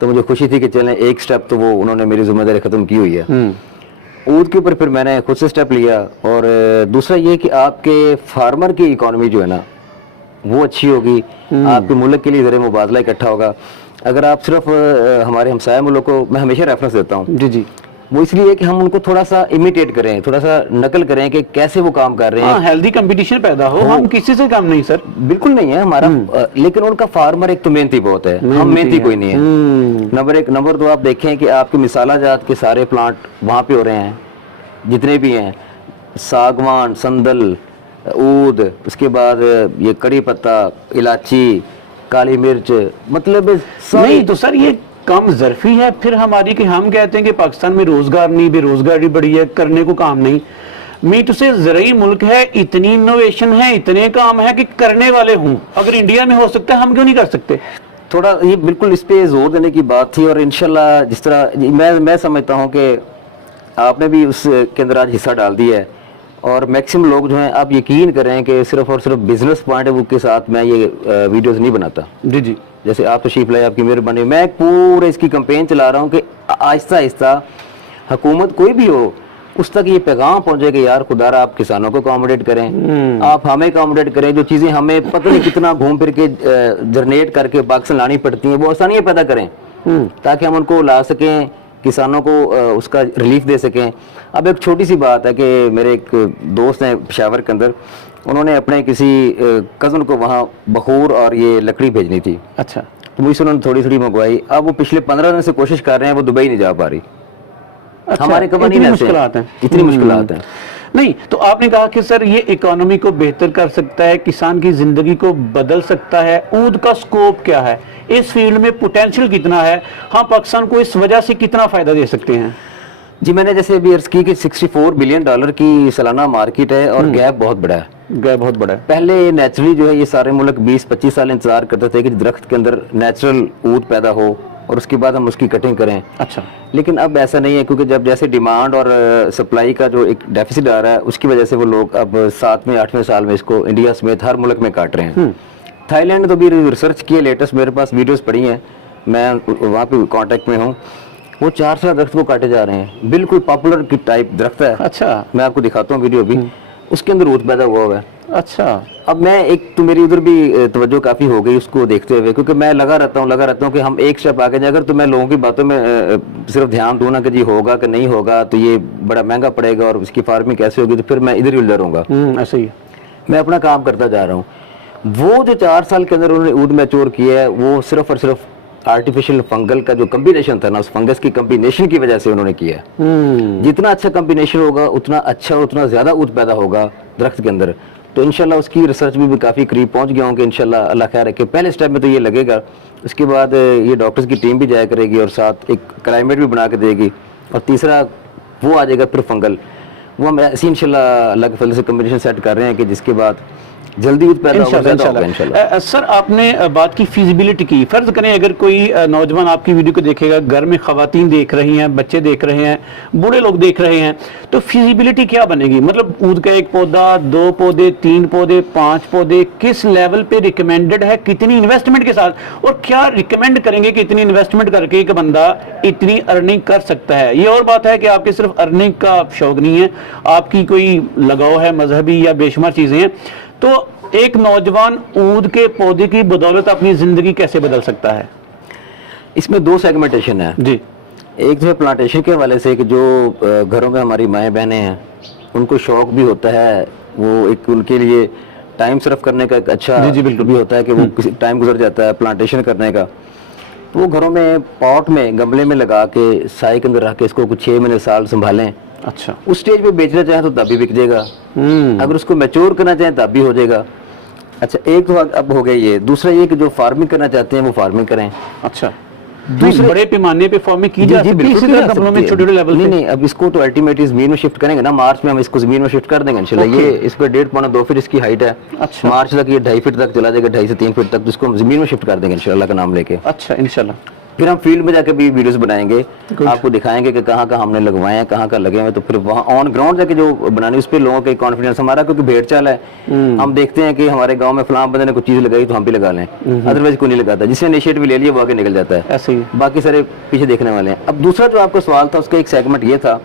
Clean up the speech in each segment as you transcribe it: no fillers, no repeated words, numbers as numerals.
تو مجھے خوشی تھی کہ چلیں ایک سٹیپ تو وہ انہوں نے میری ذمہ داری ختم کی ہوئی ہے. اود کے اوپر پھر میں نے خود سے سٹیپ لیا. اور دوسرا یہ کہ آپ کے فارمر کی اکانومی جو ہے نا وہ اچھی ہوگی, آپ کے ملک کے لیے زر مبادلہ اکٹھا ہوگا. اگر آپ صرف ہمارے ہمسایہ ملک کو میں ہمیشہ ریفرنس دیتا ہوں, جی جی, وہ اس لیے کہ ہم ان کو تھوڑا سا امیٹیٹ کریں, تھوڑا سا نقل کریں کہ کیسے وہ کام کر رہے ہیں. ہیلدی کمپٹیشن پیدا ہو. ہم کسی سے کم نہیں سر, بالکل نہیں ہے ہمارا, لیکن ان کا فارمر ایک تو محنتی بہت ہے, ہم محنتی کوئی نہیں ہے. نمبر ایک. نمبر دو, آپ دیکھیں کہ آپ کے مسالہ جات کے سارے پلانٹ وہاں پہ ہو رہے ہیں جتنے بھی ہیں, ساگوان, سندل, اود, اس کے بعد یہ کڑی پتہ, الائچی, کالی مرچ, مطلب نہیں تو سر یہ کم ظرفی ہے پھر ہماری, کہ ہم کہتے ہیں کہ پاکستان میں روزگار نہیں, بے روزگاری بڑی ہے, کرنے کو کام نہیں. میٹ سے زرعی ملک ہے, اتنی انوویشن ہے, اتنے کام ہے کہ کرنے والے ہوں. اگر انڈیا میں ہو سکتا ہے ہم کیوں نہیں کر سکتے؟ تھوڑا یہ بالکل اس پہ زور دینے کی بات تھی. اور انشاءاللہ جس طرح میں سمجھتا ہوں کہ آپ نے بھی اس کے اندر آج حصہ ڈال دیا ہے, اور میکسیمم لوگ جو ہیں آپ یقین کریں کہ صرف اور صرف بزنس پوائنٹ آف ویو کے ساتھ میں یہ ویڈیوز نہیں بناتا. جی جی, جیسے آپ تشریف لائے, آپ کی مہربانی. میں پورے اس کی کمپین چلا رہا ہوں کہ آہستہ آہستہ حکومت کوئی بھی ہو اس تک یہ پیغام پہنچے کہ یار خدا را آپ کسانوں کو اکاموڈیٹ کریں, آپ ہمیں اکاموڈیٹ کریں. جو چیزیں ہمیں پتہ نہیں کتنا گھوم پھر کے جنریٹ کر کے پاکستان لانی پڑتی ہیں, وہ آسانیاں پیدا کریں تاکہ ہم ان کو لا سکیں, کسانوں کو اس کا ریلیف دے سکیں. اب ایک چھوٹی سی بات ہے کہ میرے ایک دوست ہیں پشاور کے اندر, انہوں نے اپنے کسی کزن کو وہاں بخور اور یہ لکڑی بھیجنی تھی. اچھا, تو مجھ سے انہوں نے تھوڑی تھوڑی منگوائی. اب وہ پچھلے 15 دن سے کوشش کر رہے ہیں, وہ دبئی نہیں جا پا رہی. ہمارے اتنی مشکلات ہیں, اتنی مشکلات ہیں. نہیں تو آپ نے کہا کہ سر یہ اکانومی کو بہتر کر سکتا ہے, کسان کی زندگی کو بدل سکتا ہے. اود کا سکوپ کیا ہے, اس فیلڈ میں پوٹینشل کتنا ہے, ہم پاکستان کو اس وجہ سے کتنا فائدہ دے سکتے ہیں؟ جی میں نے جیسے ابھی عرض کی کہ $64 بلین کی سالانہ مارکیٹ ہے, اور گیپ بہت بڑا ہے. گیپ بہت بڑا ہے. پہلے نیچرلی جو ہے یہ سارے ملک 20-25 سال انتظار کرتے تھے کہ درخت کے اندر نیچرل اود پیدا ہو اور اس کے بعد ہم اس کی کٹنگ کریں. اچھا, لیکن اب ایسا نہیں ہے, کیونکہ جب جیسے ڈیمانڈ اور سپلائی کا جو ایک ڈیفیسٹ آ رہا ہے, اس کی وجہ سے وہ لوگ اب 7ویں 8ویں سال میں اس کو انڈیا سمیت ہر ملک میں کاٹ رہے ہیں. تھائی لینڈ نے تو بھی ریسرچ کی ہے, لیٹسٹ میرے پاس ویڈیوز پڑی ہیں, میں وہاں پہ کانٹیکٹ میں ہوں. وہ 400 درخت کو کاٹے جا رہے ہیں, بالکل پاپولر کی ٹائپ درخت ہے. اچھا, میں آپ کو دکھاتا ہوں ویڈیو بھی, اس کے اندر اود پیدا ہوا ہے. اچھا, اب میں ایک تو میری ادھر بھی توجہ کافی ہو گئی اس کو دیکھتے ہوئے, کیونکہ میں لگا رہتا ہوں کہ ہم ایک اسٹیپ آگے جا کر, تو میں لوگوں کی باتوں میں صرف دھیان دوں نا کہ جی ہوگا کہ نہیں ہوگا, تو یہ بڑا مہنگا پڑے گا اور اس کی فارمنگ کیسے ہوگی, تو پھر میں ادھر ہی الجھا رہوں گا. ایسا ہی ہے. میں اپنا کام کرتا جا رہا ہوں. وہ جو 4 سال کے اندر انہوں نے اود میچور کیا ہے, وہ صرف اور صرف آرٹیفیشل فنگل کا جو کمبینیشن تھا نا, اس فنگس کی کمبینیشن کی وجہ سے انہوں نے کیا ہے. جتنا اچھا کمبینیشن ہوگا اتنا اچھا, اتنا زیادہ اود پیدا ہوگا درخت کے اندر. تو انشاءاللہ اس کی ریسرچ بھی کافی قریب پہنچ گیا ہوں کہ انشاءاللہ اللہ خیر رکھے. پہلے سٹیپ میں تو یہ لگے گا, اس کے بعد یہ ڈاکٹرز کی ٹیم بھی جایا کرے گی, اور ساتھ ایک کلائمیٹ بھی بنا کے دے گی, اور تیسرا وہ آ جائے گا پھر فنگل. وہ ہم ایسی انشاءاللہ اللہ کے فضل سے کمبینیشن سیٹ کر رہے ہیں کہ جس کے بعد جلدی پیدا ہوگا. سر آپ نے بات کی فیزیبلٹی کی. فرض کریں اگر کوئی نوجوان آپ کی ویڈیو کو دیکھے گا, گھر میں خواتین دیکھ رہی ہیں, بچے دیکھ رہے ہیں, بوڑھے لوگ دیکھ رہے ہیں, تو فیزیبلٹی کیا بنے گی؟ مطلب اود کا 1 پودا, 2 پودے, 3 پودے, 5 پودے کس لیول پہ ریکمینڈڈ ہے, کتنی انویسٹمنٹ کے ساتھ, اور کیا ریکمینڈ کریں گے کہ اتنی انویسٹمنٹ کر کے ایک بندہ اتنی ارننگ کر سکتا ہے؟ یہ اور بات ہے کہ آپ کے صرف ارننگ کا شوق نہیں ہے, آپ کی کوئی لگاؤ ہے مذہبی یا بے شمار چیزیں ہیں. تو ایک نوجوان اود کے پودے کی بدولت اپنی زندگی کیسے بدل سکتا ہے؟ اس میں 2 سیگمنٹیشن ہے. جی, ایک جو ہے پلانٹیشن کے حوالے سے کہ جو گھروں میں ہماری مائیں بہنیں ہیں, ان کو شوق بھی ہوتا ہے, وہ ایک ان کے لیے ٹائم صرف کرنے کا ایک اچھا بالکل بھی ہوتا ہے کہ وہ کسی ٹائم گزر جاتا ہے پلانٹیشن کرنے کا. وہ گھروں میں پاٹ میں گملے میں لگا کے سائے کے اندر رکھ کے اس کو کچھ 6 مہینے سال سنبھالیں. اچھا, اس سٹیج پہ بیچنا چاہیں تو تب بھی بک جائے گا, اگر اس کو میچور کرنا چاہیں تب بھی ہو جائے گا. اچھا, ایک تو اب ہو گیا یہ. دوسرا یہ کہ جو فارمنگ کرنا چاہتے ہیں وہ فارمنگ کریں. اچھا, دوسرے بڑے پیمانے پہ فارمنگ کی جا سکتی ہے, اسی طرح گملوں میں چھوٹے لیول پہ. نہیں, اب اس کو تو الٹیمیٹلی زمین میں شفٹ کریں گے نا, مارچ میں ہم اس کو زمین میں شفٹ کر دیں گے انشاءاللہ. یہ اس پہ 1.5-2 فٹ اس کی ہائٹ ہے. مارچ تک یہ 2.5 فٹ تک چلا جائے گا, 2.5 سے 3 فٹ تک, جس کو ہم زمین میں شفٹ کر دیں گے انشاءاللہ کا نام لے کے. اچھا, انشاءاللہ. پھر ہم فیلڈ میں جا کے بھی ویڈیوز بنائیں گے, آپ کو دکھائیں گے کہ کہاں کہاں ہم نے لگوائے ہیں, کہاں کہاں لگے ہوئے, تو پھر وہاں آن گراؤنڈ جا کے جو بنانی اس پہ لوگوں کا کانفیڈنس ہمارا, کیونکہ بھیڑ چال ہے, ہم دیکھتے ہیں کہ ہمارے گاؤں میں فلاں بندے نے کوئی چیز لگائی تو ہم بھی لگا لیں, ادروائز کوئی نہیں لگاتا, جس نے انیشیٹو لے لیا وہ آگے نکل جاتا ہے, ایسے ہی باقی سارے پیچھے دیکھنے والے ہیں. اب دوسرا جو آپ کا سوال تھا اس کا ایک سیگمنٹ یہ تھا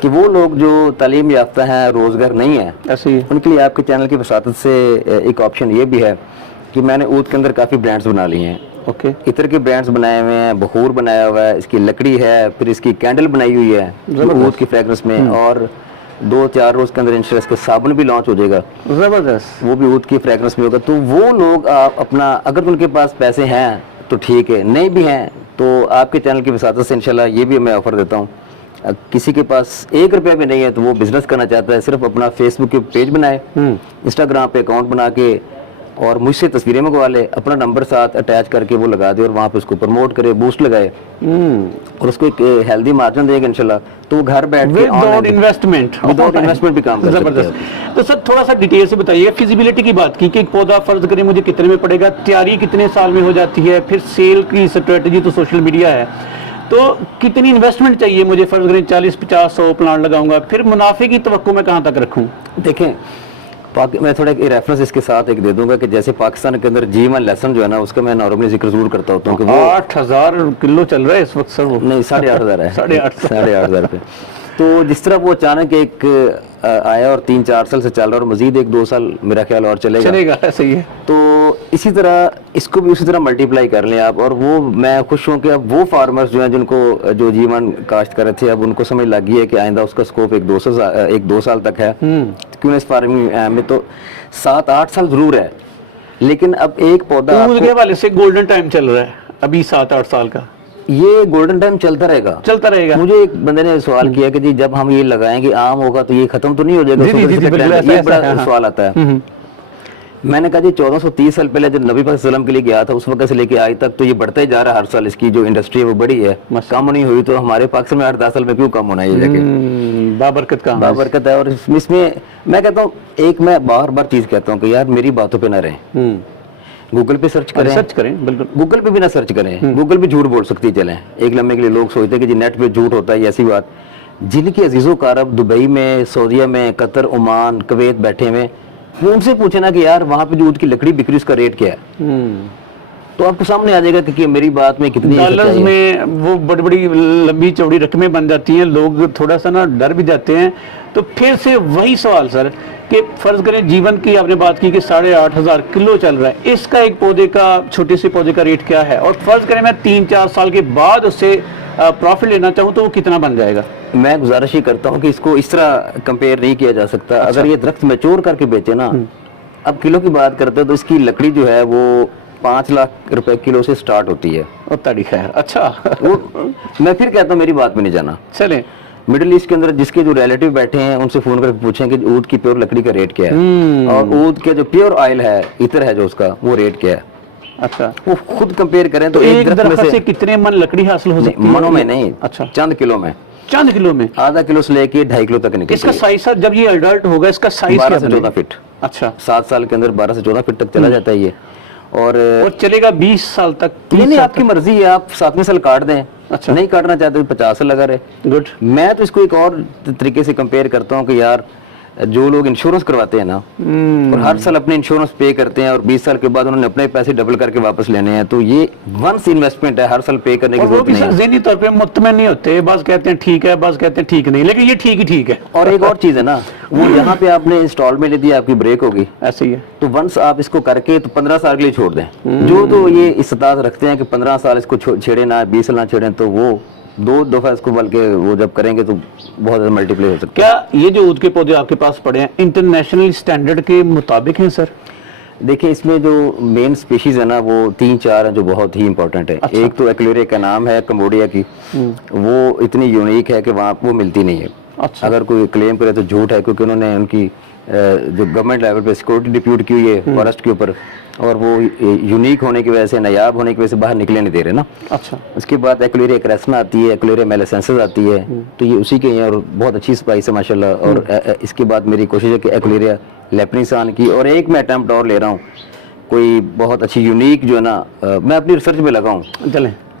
کہ وہ لوگ جو تعلیم یافتہ ہیں, روزگار نہیں ہے, ایسے ہی ان کے لیے آپ کے چینل کی وساطت سے ایک آپشن یہ بھی ہے کہ میں نے اود کے اندر کافی برانڈز بنا لیے ہیں. اوکے, عطر کے برانڈز بنائے ہوئے ہیں, بخور بنایا ہوا ہے, اس کی لکڑی ہے, پھر اس کی کینڈل بنائی ہوئی ہے اود کی فریگرنس میں, اور 2-4 روز کے اندر انشاءاللہ اس کا صابن بھی لانچ ہو جائے گا, زبردست. وہ بھی اود کی فریگرنس میں ہوگا. تو وہ لوگ آپ اپنا, اگر ان کے پاس پیسے ہیں تو ٹھیک ہے, نہیں بھی ہیں تو آپ کے چینل کی وساطت سے انشاءاللہ یہ بھی میں آفر دیتا ہوں. کسی کے پاس 1 روپیہ بھی نہیں ہے تو وہ بزنس کرنا چاہتا ہے, صرف اپنا فیس بک کے پیج بنائے, انسٹاگرام پہ اکاؤنٹ بنا کے, اور مجھ سے تصویریں منگوا لے, اپنا نمبر ساتھ اٹیچ کر کے وہ لگا دے, اور وہاں پہ اس کو پروموٹ کرے, بوسٹ لگائے, اور اس کو ایک ہیلدی مارجن دے گا انشاءاللہ, تو وہ گھر بیٹھ کے وداؤٹ انویسٹمنٹ بھی کام کر زبردست. سکتے ہیں. تو سر تھوڑا سا ڈیٹیل سے بتائیے, فیزیبلٹی کی بات کی کہ ایک پودا فرض کریں مجھے کتنے میں پڑے گا, تیاری کتنے سال میں ہو جاتی ہے, پھر سیل کی اسٹریٹجی تو سوشل میڈیا ہے, تو کتنی انویسٹمنٹ چاہیے مجھے, فرض کریں 40-50-100 پلانٹ لگاؤں گا, پھر منافع کی توقع میں کہاں تک رکھوں؟ دیکھیں میں تھوڑا ایک ریفرنس اس کے ساتھ ایک دے دوں گا کہ جیسے پاکستان کے اندر G1 لیسن جو ہے نا, اس کا میں نارملی ذکر ضرور کرتا ہوتا ہوں کہ وہ 8,000 کلو چل رہا ہے اس وقت سر, وہ نہیں 8,500 ہے, 8,500 روپے. تو جس طرح وہ اچانک ایک آیا اور 3-4 سال سے چل رہا ہے, اور مزید 1-2 سال میرا خیال اور چلے گا, صحیح ہے. تو اسی طرح اس کو بھی اسی طرح ملٹیپلائی کر لیں آپ. اور وہ میں خوش ہوں کہ اب وہ فارمرز جو ہیں جن کو جو G1 کاشت کر رہے تھے, اب ان کو سمجھ لگ گئی ہے کہ آئندہ اس کا سکوپ 1-2 سال تک ہے, کیوں اس فارمنگ میں تو 7-8 سال ضرور ہے, لیکن اب ایک پودا کے حوالے سے گولڈن ٹائم چل رہا ہے ابھی 7-8 سال کا, یہ گولڈن ٹائم چلتا رہے گا. مجھے ایک بندے نے سوال کیا کہ جی جب ہم یہ لگائیں گے عام ہوگا تو یہ ختم تو نہیں ہو جائے گا, یہ بڑا سوال آتا ہے. میں نے کہا جی 1430 سال پہلے جب نبی پاک صلی اللہ علیہ وسلم کے لیے گیا تھا, اس وقت سے لے کے آج تک تو یہ بڑھتا ہی جا رہا ہے ہر سال, اس کی جو انڈسٹری ہے وہ بڑی ہے, کم نہیں ہوئی, تو ہمارے پاکستان میں 8-10 سال میں کیوں کم ہونا ہے, یہ جگہ بابرکت ہے. اور اس میں میں کہتا ہوں, ایک میں بار بار چیز کہتا ہوں کہ یار میری باتوں پہ نہ رہیں, گوگل پہ سرچ کریں, بالکل گوگل پہ بھی نہ سرچ کریں, گوگل بھی جھوٹ بول سکتی چلیں ایک لمحے کے لیے. لوگ سوچتے ہیں کہ جی نیٹ پہ جھوٹ ہوتا ہے, ایسی بات. جن کے عزیز و کارب دبئی میں, سعودیہ میں, قطر, عمان, کویت بیٹھے ہوئے, وہ ان سے پوچھے نا کہ یار وہاں پہ جو اود کی لکڑی بکری اس کا ریٹ کیا ہے, تو آپ کو سامنے آ جائے گا کہ میری بات میں کتنی ڈالرز میں وہ بڑی بڑی لمبی چوڑی رقمیں بن جاتی ہیں, لوگ تھوڑا سا نا ڈر بھی جاتے ہیں. تو پھر سے وہی سوال سر کہ فرض کریں G1 کی آپ نے بات کی کہ 8,500 کلو چل رہا ہے, اس کا ایک پودے کا, چھوٹے سے پودے کا ریٹ کیا ہے, اور فرض کریں میں 3-4 سال کے بعد اس سے پروفٹ لینا چاہوں تو وہ کتنا بن جائے گا؟ میں گزارش ہی کرتا ہوں کہ اس کو اس طرح کمپیئر نہیں کیا جا سکتا. اگر یہ درخت میچور کر کے بیچے نا, اب کلو کی بات کرتے ہیں تو اس کی لکڑی جو ہے وہ 5 لاکھ روپے کلو سے سٹارٹ ہوتی ہے. خیر, اچھا. میں پھر کہتا ہوں میری بات میں نہیں جانا, چلیں مڈل ایسٹ کے اندر جس کے جو ریلیٹیو بیٹھے ہیں ان سے فون کر کے پوچھیں کہ اود کی پیور لکڑی کا ریٹ کیا ہے, اور اود کے جو پیور آئل ہے, عطر ہے جو اس کا, وہ ریٹ کیا ہے. اچھا, وہ خود کمپیئر کریں تو ایک درخت سے کتنے من لکڑی حاصل ہو سکتی ہے؟ منوں میں نہیں, اچھا, چند کلو میں, آدھا کلو سے لے کے 2.5 کلو تک نکلتی ہے. اس کا سائز جب یہ ایڈلٹ ہوگا اس کا سائز 12 سے 14 فٹ. اچھا, 7 سال کے اندر 12 سے 14 فٹ تک چلا جاتا ہے یہ, اور چلے گا 20 سال تک. نہیں, آپ کی مرضی ہے, آپ 7ویں سال کاٹ دیں, نہیں کاٹنا چاہتے تو 50 سال لگا رہے. گڈ. میں تو اس کو ایک اور طریقے سے کمپیئر کرتا ہوں کہ یار جو لوگ انشورنس کرواتے ہیں نا, اور ہر سال اپنے انشورنس پے کرتے ہیں, اور 20 سال کے بعد انہوں نے اپنے پیسے ڈبل کر کے واپس لینے ہیں, تو یہ ونس انویسٹمنٹ ہے, ہر سال پے کرنے کی ضرورت نہیں ہے. ذہنی طور پہ مطمئن نہیں ہوتے, بعض کہتے ہیں ٹھیک ہے, بعض کہتے ہیں ٹھیک نہیں, لیکن یہ ٹھیک ہی ٹھیک ہے. اور ایک اور چیز ہے نا, وہ یہاں پہ آپ نے انسٹالمنٹ دی, آپ کی بریک ہوگی, ایسے ہی ہے, تو ونس آپ اس کو کر کے تو 15 سال کے لیے چھوڑ دیں. جو تو یہ استطاعت رکھتے ہیں کہ 15 سال اس کو چھیڑے نہ, 20 سال نہ چھیڑیں, تو وہ 2 دفعہ اس کو بلکہ وہ جب کریں گے تو بہت زیادہ ملٹی پلائی ہو سکتا ہے. کیا یہ جو اود کے پودے آپ کے پاس پڑے ہیں انٹرنیشنل سٹینڈرڈ کے مطابق ہیں سر؟ دیکھیں اس میں جو مین سپیشیز ہے نا وہ 3-4 ہیں جو بہت ہی امپورٹنٹ ہے. ایک تو ایکلیریا کا نام ہے, کمبوڈیا کی, وہ اتنی یونیک ہے کہ وہاں وہ ملتی نہیں ہے. اگر کوئی کلیم کرے تو جھوٹ ہے, کیونکہ انہوں نے ان کی جو گورنمنٹ لیول پہ سیکورٹی ڈپیوٹ کی ہوئی ہے فارسٹ کے اوپر, اور وہ یونیک ہونے کی وجہ سے, نایاب ہونے کی وجہ سے باہر نکلے نہیں دے رہے نا. اچھا, اس کے بعد ایکلیریا کریسنا آتی ہے, ایکلیریا میلیسنسز آتی ہے, تو یہ اسی کے ہیں, اور بہت اچھی اسپائس ہے ماشاءاللہ. اور اس کے بعد میری کوشش ہے کہ ایکلیریا لیپنیسان کی, اور ایک میں اٹیمپٹ اور لے رہا ہوں, کوئی بہت اچھی یونیک جو ہے نا, میں اپنی ریسرچ میں لگا ہوں. چلیں,